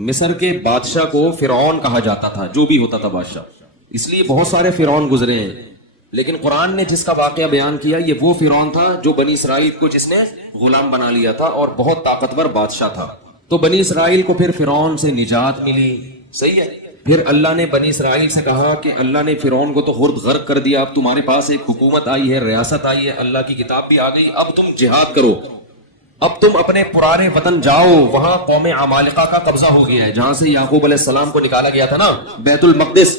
مصر کے بادشاہ کو فرعون کہا جاتا تھا، جو بھی ہوتا تھا بادشاہ، اس لیے بہت سارے فرعون گزرے ہیں، لیکن قرآن نے جس کا واقعہ بیان کیا یہ وہ فرعون تھا جو بنی اسرائیل کو جس نے غلام بنا لیا تھا اور بہت طاقتور بادشاح تھا۔ تو بنی اسرائیل کو پھر فرعون سے نجات ملی، صحیح ہے۔ پھر اللہ نے بنی اسرائیل سے کہا کہ اللہ نے فرعون کو تو خرد غرق کر دیا، اب تمہارے پاس ایک حکومت آئی ہے، ریاست آئی ہے، اللہ کی کتاب بھی آ گئی، اب تم جہاد کرو، اب تم اپنے پرانے وطن جاؤ۔ وہاں قوم عمالقہ کا قبضہ ہو گیا ہے، جہاں سے یعقوب علیہ السلام کو نکالا گیا تھا نا، بیت المقدس۔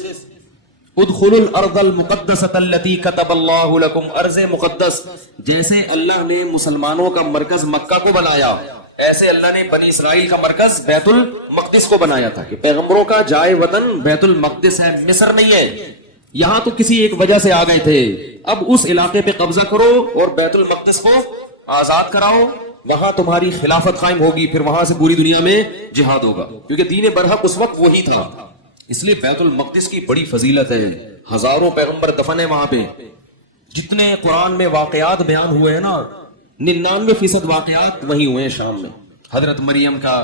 ادخلوا الارض المقدسۃ التي كتب اللہ لکم، ارض مقدس، جیسے اللہ نے مسلمانوں کا مرکز مکہ کو بنایا، ایسے اللہ نے بنی اسرائیل کا مرکز بیت المقدس کو بنایا تھا کہ پیغمبروں کا جائے وطن بیت المقدس ہے، مصر نہیں ہے۔ یہاں تو کسی ایک وجہ سے آ گئے تھے، اب اس علاقے پہ قبضہ کرو اور بیت المقدس کو آزاد کراؤ، وہاں تمہاری خلافت قائم ہوگی، پھر وہاں سے پوری دنیا میں جہاد ہوگا، کیونکہ دین برحق اس وقت وہی تھا۔ اس لیے بیت المقدس کی بڑی فضیلت ہے، ہزاروں پیغمبر دفن ہیں وہاں پہ، جتنے قرآن میں واقعات بیان ہوئے ہیں نا 99% واقعات وہی ہوئے ہیں شام میں۔ حضرت مریم کا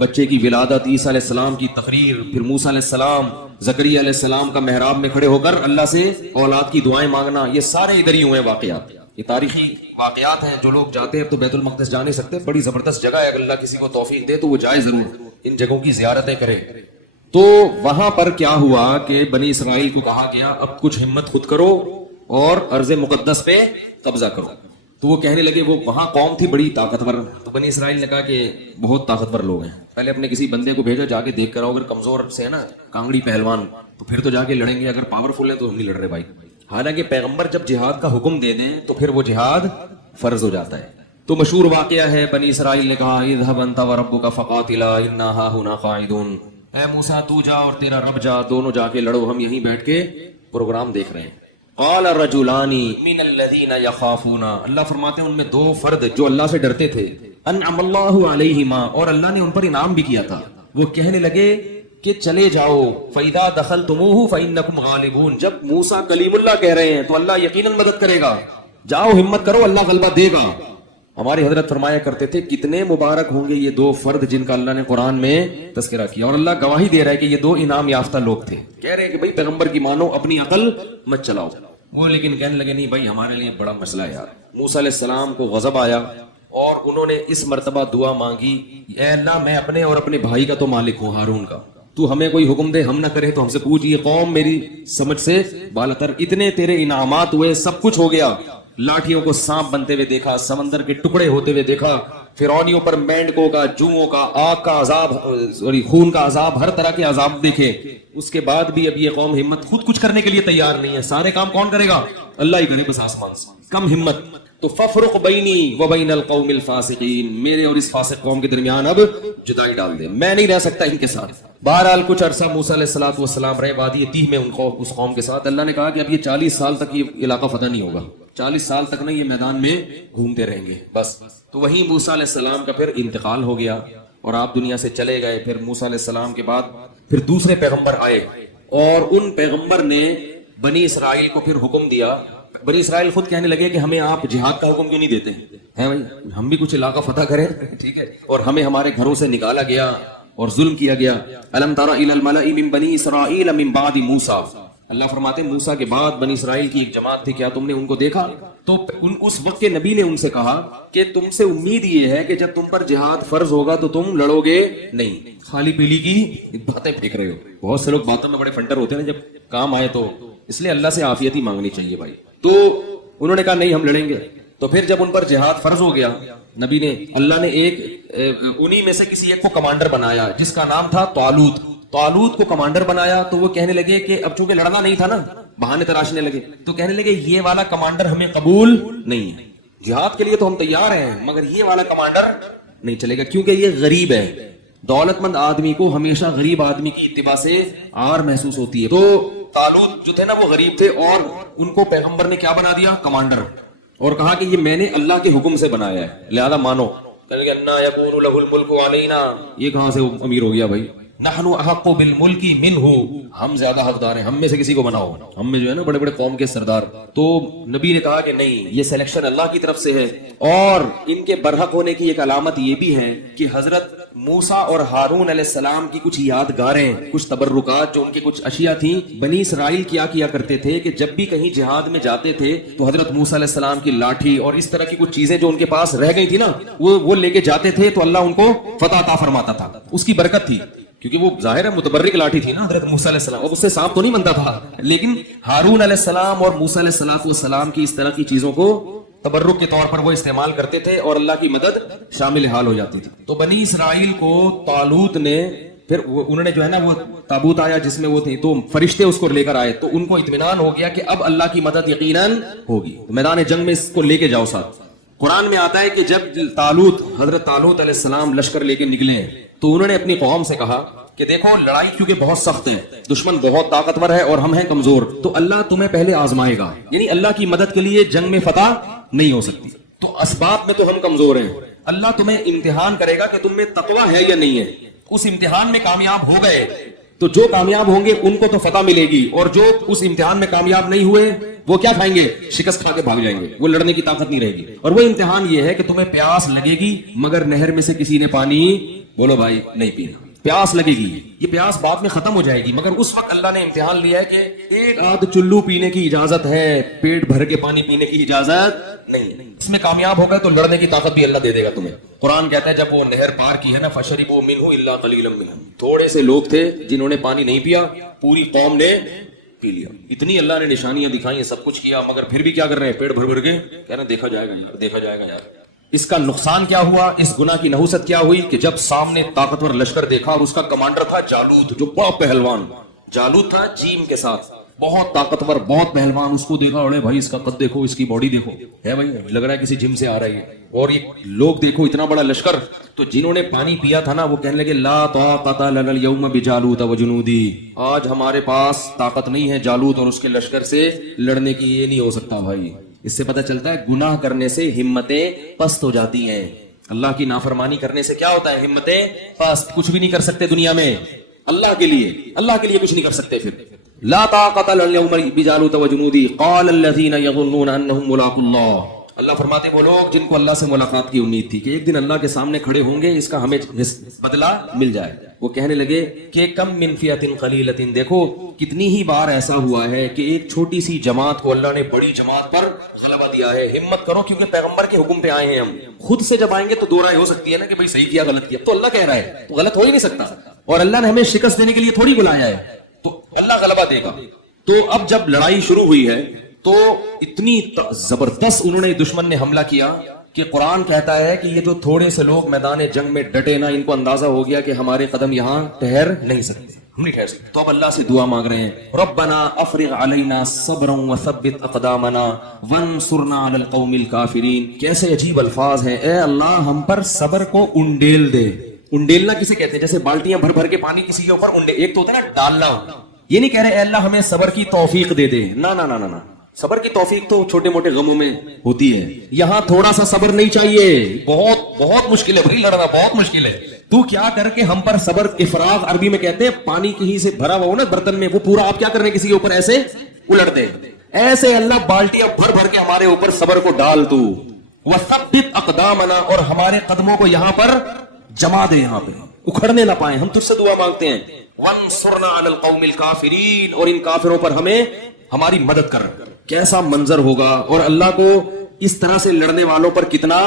بچے کی ولادت، عیسیٰ علیہ السلام کی تقریر، پھر موسیٰ علیہ السلام، زکریا علیہ السلام کا محراب میں کھڑے ہو کر اللہ سے اولاد کی دعائیں مانگنا، یہ سارے ادھر ہی ہوئے ہیں واقعات، یہ تاریخی واقعات ہیں۔ جو لوگ جاتے ہیں تو بیت المقدس جا نہیں سکتے، بڑی زبردست جگہ ہے، اگر اللہ کسی کو توفیق دے تو وہ جائے ضرور، ان جگہوں کی زیارتیں کرے۔ تو وہاں پر کیا ہوا کہ بنی اسرائیل کو کہا گیا اب کچھ ہمت خود کرو اور ارض مقدس پہ قبضہ کرو۔ تو وہ کہنے لگے، وہ وہاں قوم تھی بڑی طاقتور، تو بنی اسرائیل نے کہا کہ بہت طاقتور لوگ ہیں، پہلے اپنے کسی بندے کو بھیجو جا کے دیکھ کر آؤ، اگر کمزور سے ہے نا کانگڑی پہلوان تو پھر تو جا کے لڑیں گے، اگر پاورفل ہے تو ہم نہیں لڑ رہے بھائی۔ حالانکہ پیغمبر جب جہاد کا حکم دے دیں تو پھر وہ جہاد فرض ہو جاتا ہے۔ تو مشہور واقعہ ہے، بنی اسرائیل نے کہا اذهب انت وربك فقاتلا انا هاهنا قاعدون، اے موسیٰ تو جا اور تیرا رب جا، دونوں جا کے لڑو، ہم یہیں بیٹھ کے پروگرام دیکھ رہے ہیں۔ قال رجلان من الذين يخافون، اللہ فرماتے ہیں ان میں دو فرد جو اللہ سے ڈرتے تھے، انعم اللہ علیہما، اور اللہ نے ان پر انعام بھی کیا تھا، وہ کہنے لگے کہ چلے جاؤ، فَإِذَا دَخَلْتُمُوهُ فَإِنَّكُمْ غَالِبُونَ، جب موسیٰ کلیم اللہ کہہ رہے ہیں تو اللہ یقیناً مدد کرے گا، جاؤ ہمت کرو، اللہ غلبہ دے گا۔ ہمارے حضرت فرمایا کرتے تھے کتنے مبارک ہوں گے یہ دو فرد جن کا اللہ نے قرآن میں تذکرہ کیا، اور اللہ گواہی دے رہا ہے کہ یہ دو انعام یافتہ لوگ تھے، کہہ رہے ہیں کہ بھائی پیغمبر کی مانو، اپنی عقل مت چلاؤ۔ وہ لیکن کہنے لگے نہیں بھائی ہمارے لیے بڑا مسئلہ ہے یار۔ موسیٰ علیہ السلام کو غضب آیا اور انہوں نے اس مرتبہ دعا مانگی، اے اللہ میں اپنے اور اپنے بھائی کا تو مالک ہوں، ہارون کا، تو ہمیں کوئی حکم دے، ہم نہ کرے تو ہم سے پوچھ، یہ قوم میری سمجھ سے بالاتر، اتنے تیرے انعامات ہوئے، سب کچھ ہو گیا، لاٹھیوں کو سانپ بنتے ہوئے دیکھا، سمندر کے ٹکڑے ہوتے ہوئے دیکھا، فرعونیوں پر مینڈکوں کا، جوؤں کا، آگ کا عذاب، خون کا عذاب، ہر طرح کے عذاب دیکھے، اس کے بعد بھی اب یہ قوم ہمت خود کچھ کرنے کے لیے تیار نہیں ہے، سارے کام کون کرے گا؟ اللہ ہی کرے بس آسمان سے، کم ہمت۔ تو فَفْرُقْ بَيْنِي وَبَيْنَ الْقَوْمِ الْفَاسِقِينَ، میرے اور اس فاسق قوم کے درمیان اب جدائی ڈال دے، میں نہیں رہ سکتا ان کے ساتھ۔ بہرحال کچھ عرصہ موسیٰ علیہ السلام رہے وادی تیہ میں اس قوم کے ساتھ۔ اللہ نے کہا کہ اب یہ 40 سال تک یہ علاقہ فتح نہیں ہوگا، 40 سال تک نا یہ میدان میں گھومتے رہیں گے بس۔ تو وہیں موسیٰ علیہ السلام کا پھر انتقال ہو گیا اور آپ دنیا سے چلے گئے۔ پھر موسیٰ علیہ السلام کے بعد پھر دوسرے پیغمبر آئے اور ان پیغمبر نے بنی اسرائیل کو پھر حکم دیا۔ بنی اسرائیل خود کہنے لگے کہ ہمیں آپ جہاد کا حکم کیوں نہیں دیتے ہیں بھائی، ہم بھی کچھ علاقہ فتح کریں، ٹھیک ہے، اور ہمیں ہمارے گھروں سے نکالا گیا اور ظلم کیا گیا۔ الم تر الی الملأ من بنی اسرائیل من بعد موسیٰ، اللہ فرماتے ہیں موسیٰ کے بعد بنی اسرائیل کی ایک جماعت تھی، کیا تم نے ان کو دیکھا؟ تو اس وقت کے نبی نے ان سے کہا کہ تم سے امید یہ ہے کہ جب تم پر جہاد فرض ہوگا تو تم لڑو گے نہیں، خالی پیلی کی باتیں پھینک رہے ہو۔ بہت سے لوگ باتوں میں بڑے فنٹر ہوتے ہیں نا، جب کام آئے تو اس لیے اللہ سے عافیت ہی مانگنی چاہیے بھائی۔ تو انہوں نے کہا نہیں ہم لڑیں گے۔ تو پھر جب ان پر جہاد فرض ہو گیا، نبی نے، اللہ نے ایک انہی میں سے کسی ایک کو کمانڈر بنایا جس کا نام تھا طالوت۔ طالوت کو کمانڈر بنایا تو وہ کہنے لگے کہ اب چونکہ لڑنا نہیں تھا نا، بہانے تراشنے لگے، تو کہنے لگے یہ والا کمانڈر ہمیں قبول نہیں ہے، جہاد کے لیے تو ہم تیار ہیں مگر یہ والا کمانڈر نہیں چلے گا کیونکہ یہ غریب ہے۔ دولت مند آدمی کو ہمیشہ غریب آدمی کی اتباع سے آر محسوس ہوتی ہے۔ تو طالوت جو تھے نا وہ غریب تھے اور ان کو پیغمبر نے کیا بنا دیا؟ کمانڈر، اور کہا کہ یہ میں نے اللہ کے حکم سے بنایا ہے لہذا مانو۔ کہنے لگے انا یکون لہ الملک علینا، یہ کہاں سے امیر ہو گیا بھائی؟ نحن احق بالملک منہ، ہم زیادہ حقدار ہیں، ہم میں سے کسی کو بناؤ، ہم میں جو ہے نا بڑے بڑے قوم کے سردار۔ تو نبی نے کہا کہ نہیں، یہ سلیکشن اللہ کی طرف سے ہے، اور ان کے برحق ہونے کی ایک علامت یہ بھی ہے کہ حضرت موسیٰ اور ہارون علیہ السلام کی کچھ یادگاریں، کچھ تبرکات، جو ان کے کچھ اشیاء تھیں. بنی اسرائیل کیا کرتے تھے کہ جب بھی کہیں جہاد میں جاتے تھے تو حضرت موسیٰ علیہ السلام کی لاٹھی اور اس طرح کی کچھ چیزیں جو ان کے پاس رہ گئی تھی نا، وہ لے کے جاتے تھے تو اللہ ان کو فتح عطا فرماتا تھا. اس کی برکت تھی، کیونکہ وہ ظاہر ہے متبرک لاٹھی تھی نا حضرت موسیٰ علیہ السلام، اور اس سے سانپ تو نہیں بنتا تھا. لیکن ہارون علیہ السلام اور موسیٰ علیہ السلام کی اس طرح کی چیزوں کو تبرک کے طور پر وہ استعمال کرتے تھے اور اللہ کی مدد شامل حال ہو جاتی تھی. تو بنی اسرائیل کو طالوت نے پھر انہوں نے جو ہے نا وہ تابوت آیا جس میں وہ تھی، تو فرشتے اس کو لے کر آئے، تو ان کو اطمینان ہو گیا کہ اب اللہ کی مدد یقیناً ہوگی. میدان جنگ میں اس کو لے کے جاؤ ساتھ. قرآن میں آتا ہے کہ جب حضرت طالوت علیہ السلام لشکر لے کے نکلے تو انہوں نے اپنی قوم سے کہا کہ دیکھو لڑائی کیونکہ بہت سخت ہے، دشمن بہت طاقتور ہے اور ہم ہیں کمزور، تو اللہ تمہیں پہلے آزمائے گا. یعنی اللہ کی مدد کے لیے جنگ میں فتح نہیں ہو سکتی، تو اسباب میں تو ہم کمزور ہیں، اللہ تمہیں امتحان کرے گا کہ تم میں تقوی ہے یا نہیں ہے. اس امتحان میں کامیاب ہو گئے تو جو کامیاب ہوں گے ان کو تو فتح ملے گی، اور جو اس امتحان میں کامیاب نہیں ہوئے وہ کیا کھائیں گے؟ شکست کھا کے بھاگ جائیں گے، وہ لڑنے کی طاقت نہیں رہے گی. اور وہ امتحان یہ ہے کہ تمہیں پیاس لگے گی مگر نہر میں سے کسی نے پانی بولو بھائی نہیں پینا. پیاس لگے گی، یہ پیاس بعد میں ختم ہو جائے گی، مگر اس وقت اللہ نے امتحان لیا ہے کہ ایک آدھ چلو پینے کی اجازت ہے، پیٹ بھر کے پانی پینے کی اجازت نہیں. اس میں کامیاب ہو گئے تو لڑنے کی طاقت بھی اللہ دے دے گا تمہیں. قرآن کہتا ہے جب وہ نہر پار کی ہے نا، فشربوا منہ الا قلیلا منهم، تھوڑے سے لوگ تھے جنہوں نے پانی نہیں پیا، پوری قوم نے پی لیا. اتنی اللہ نے نشانیاں دکھائی ہیں، سب کچھ کیا، مگر پھر بھی کیا کر رہے ہیں؟ پیٹ بھر بھر کے کہہ رہے ہیں دیکھا جائے گا یار، دیکھا جائے گا یار. اس کا نقصان کیا ہوا؟ اس گناہ کی نحوست کیا ہوئی کہ جب سامنے طاقتور لشکر دیکھا اور اس کا کمانڈر تھا جالوت، جو بڑا پہلوان جالوت تھا جیم کے ساتھ، بہت طاقتور بہت پہلوان. اس کو دیکھا، اڑے بھائی اس کا قد دیکھو، اس کی باڈی دیکھو، ہے بھائی لگ رہا ہے کسی جم سے آ رہی ہے. اور یہ لوگ دیکھو اتنا بڑا لشکر. تو جنہوں نے پانی پیا تھا نا وہ کہنے لگے لا طاقت لنا اليوم بجالوت وجنودی، آج ہمارے پاس طاقت نہیں ہے جالوت اور اس کے لشکر سے لڑنے کی، یہ نہیں ہو سکتا بھائی. اس سے پتہ چلتا ہے گناہ کرنے سے ہمتیں پست ہو جاتی ہیں. اللہ کی نافرمانی کرنے سے کیا ہوتا ہے؟ ہمتیں پست. کچھ بھی نہیں کر سکتے دنیا میں اللہ کے لیے کچھ نہیں کر سکتے. پھر لا طاقت لنا اليوم بجالوت وجنودی قال الذين يظنون انهم ملاقو الله، اللہ فرماتے وہ لوگ جن کو اللہ سے ملاقات کی امید تھی کہ ایک دن اللہ کے سامنے کھڑے ہوں گے، اس کا ہمیں بدلہ مل جائے، وہ کہنے لگے کہ کم من فئۃ قلیلۃ، دیکھو کتنی ہی بار ایسا ہوا ہے کہ ایک چھوٹی سی جماعت کو اللہ نے بڑی جماعت پر غلبہ دیا ہے. ہمت کرو کیونکہ پیغمبر کے حکم پہ آئے ہیں ہم. خود سے جب آئیں گے تو دو رائے ہو سکتی ہے نا کہ بھائی صحیح کیا غلط کیا، تو اللہ کہہ رہا ہے تو غلط ہو ہی نہیں سکتا، اور اللہ نے ہمیں شکست دینے کے لیے تھوڑی بلایا ہے، تو اللہ غلبہ دے گا. تو اب جب لڑائی شروع ہوئی ہے تو اتنی زبردست انہوں نے دشمن نے حملہ کیا کہ قرآن کہتا ہے کہ یہ جو تھوڑے سے لوگ میدان جنگ میں ڈٹے نا، ان کو اندازہ ہو گیا کہ ہمارے قدم یہاں ٹھہر نہیں سکتے، ہم نہیں ٹھہر سکتے. تو اب اللہ سے دعا مانگ رہے ہیں ربنا افرغ علینا صبرا وثبت اقدامنا وانصرنا علی القوم الکافرین. کیسے عجیب الفاظ ہیں، اے اللہ ہم پر صبر کو انڈیل دے. انڈیلنا کسے کہتے ہیں؟ جیسے بالٹیاں بھر بھر کے پانی کسی کے اوپر انڈے، ایک تو ہوتا ہے نا ڈالنا، یہ نہیں کہہ رہے اے اللہ ہمیں صبر کی توفیق دے دے، نہ نہ نہ نہ، صبر کی توفیق تو چھوٹے موٹے غموں میں ہوتی ہے، یہاں تھوڑا سا صبر نہیں چاہیے، بہت مشکل ہے بھائی لڑنا، بہت مشکل ہے. تو کیا کر کے ہم پر صبر، افراغ عربی میں کہتے ہیں پانی کہیں سے بھرا ہوا ہو نا برتن میں، وہ پورا آپ کیا کر رہے ہیں کسی کے اوپر ایسے الٹ دے، ایسے اللہ بالٹیاں بھر بھر کے ہمارے اوپر صبر کو ڈال دو. وثبت اقدامنا، اور ہمارے قدموں کو یہاں پر جما دے، یہاں پہ اکھڑنے نہ پائیں. ہم تجھ سے دعا مانگتے ہیں وانصرنا علی القوم الکافرین، اور ان کافروں پر ہمیں ہماری مدد کر. کیسا منظر ہوگا، اور اللہ کو اس طرح سے لڑنے والوں پر کتنا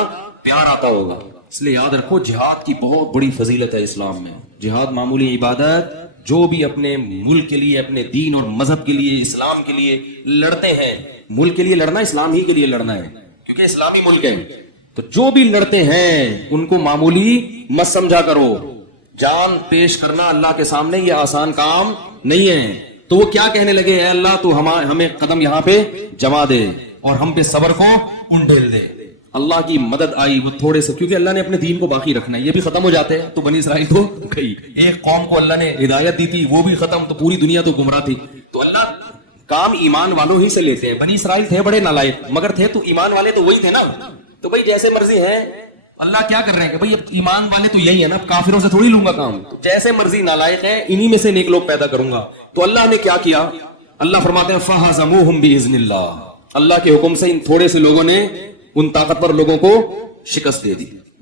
پیار آتا ہوگا. اس لیے یاد رکھو جہاد کی بہت بڑی فضیلت ہے اسلام میں. جہاد معمولی عبادت، جو بھی اپنے ملک کے لیے، اپنے دین اور مذہب کے لیے، اسلام کے لیے لڑتے ہیں، ملک کے لیے لڑنا اسلام ہی کے لیے لڑنا ہے کیونکہ اسلامی ملک ہے، تو جو بھی لڑتے ہیں ان کو معمولی مت سمجھا کرو. جان پیش کرنا اللہ کے سامنے یہ آسان کام نہیں ہے. تو وہ کیا کہنے لگے، اے اللہ تو ہمیں قدم یہاں پہ جما دے اور ہم پہ صبر کو انڈیل دے. اللہ کی مدد آئی وہ تھوڑے سے، کیونکہ اللہ نے اپنے دین کو باقی رکھنا ہے، یہ بھی ختم ہو جاتے ہیں تو بنی اسرائیل تو گئی. ایک قوم کو اللہ نے ہدایت دی تھی وہ بھی ختم، تو پوری دنیا تو گمراہ تھی. تو اللہ کام ایمان والوں ہی سے لیتے ہیں. بنی اسرائیل تھے بڑے نالائق، مگر تھے تو ایمان والے تو وہی تھے نا. تو بھائی جیسے مرضی ہیں، اللہ کیا کر رہے ہیں کہ بھائی ایمان والے تو یہی ہے نا، کافروں سے تھوڑی لوں گا کام. جیسے مرضی نالائق ہیں انہی میں سے نیک لوگ پیدا کروں گا. تو اللہ نے کیا کیا، اللہ فرماتے ہیں فَهَزَمُوهُمْ بِإِذْنِ اللَّهِ، اللہ کے حکم سے ان تھوڑے سے لوگوں نے ان طاقتور لوگوں کو شکست دے دی.